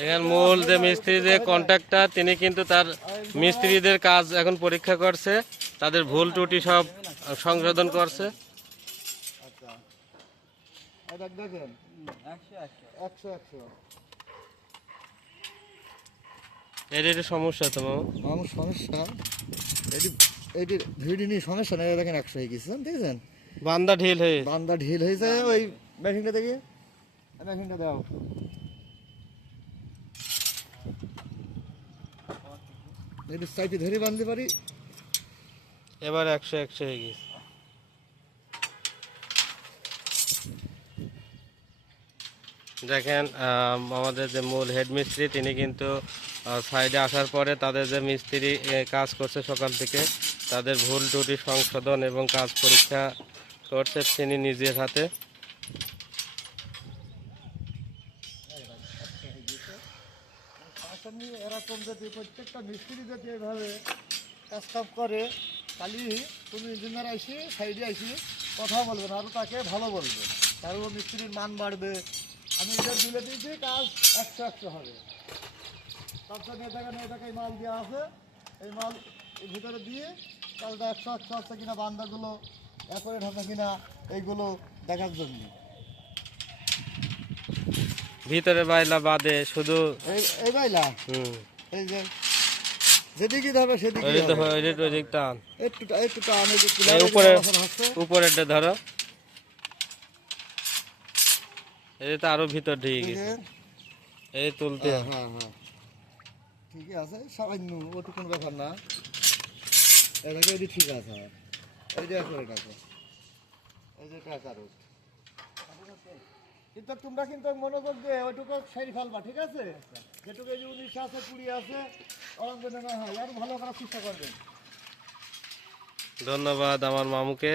এখানে মূল যে মিস্ত্রি যে কন্ট্রাক্টর তিনি কিন্তু তার মিস্ত্রিদের কাজ এখন পরীক্ষা করছে তাদের ভুল ত্রুটি সব সংশোধন করছে। সমস্যা তো মামা। সমস্যা? এটি ভিডি নিয়ে সমস্যা নেই দেখেন একশো হয়ে গেছে দেখেছেন? বান্দা ঢিল হয়ে বান্দা ঢিল হয়েছে ওই মেশিনটা দেখি। মেশিনটা দাও। ধরে বাঁধতে পারি। এবার একশো একশো হয়ে গেছে। দেখেন আমাদের যে মূল হেড মিস্ত্রি, তিনি কিন্তু সাইডে আসার পরে তাদের যে মিস্ত্রি কাজ করছে সকাল থেকে, তাদের ভুল ত্রুটি সংশোধন এবং কাজ পরীক্ষা করছে তিনি নিজের হাতে। আসলে এরকম যদি প্রত্যেকটা মিস্ত্রি যদি এভাবে কাজ কাম করে খালি তুমি ইঞ্জিনিয়ার আইসি সাইডে আইসি কথা বলবেন আরও তাকে ভালো বলবে। তারও মিস্ত্রির মান বাড়বে। আমি এটা দিলে দিয়েছি কাজ একশো একশো হবে। তারপর নেতাকে নেতাকে মাল দেওয়া আছে। এই মাল ভিতরে দিয়ে কাজটা একশো একশো আছে কিনা, বান্দাগুলো অ্যাকোরেট হবে কিনা, এইগুলো দেখার জন্য। ভিতরে বাইলা বাদে শুধু এই এই বাইলা? হুম। এই যে যেদিকে হবে। সেদিকে ওই ওই টান। একটু একটু টান এই যে এই পিলারের যে উপরে উপরেরটা ধরো। এই তো আরও ভিতর ঢিকে এই গেছে। এই তুলতে। হ্যাঁ হ্যাঁ হ্যাঁ। ঠিকই আছে সামান্য ওটু কোনো ব্যাপার না। এটাকে এটি ঠিক আছে এই যে এই যে টাকা রোড কিন্তু তোমরা কিন্তু মনোযোগ দিয়ে ওইটুকু সেই ফেলবা, ঠিক আছে? যেটুকু এই যে উনিশ আছে, কুড়ি আছে, অরঙ্গনে হয়, আর ভালো করার চেষ্টা করবেন। ধন্যবাদ আমার মামুকে।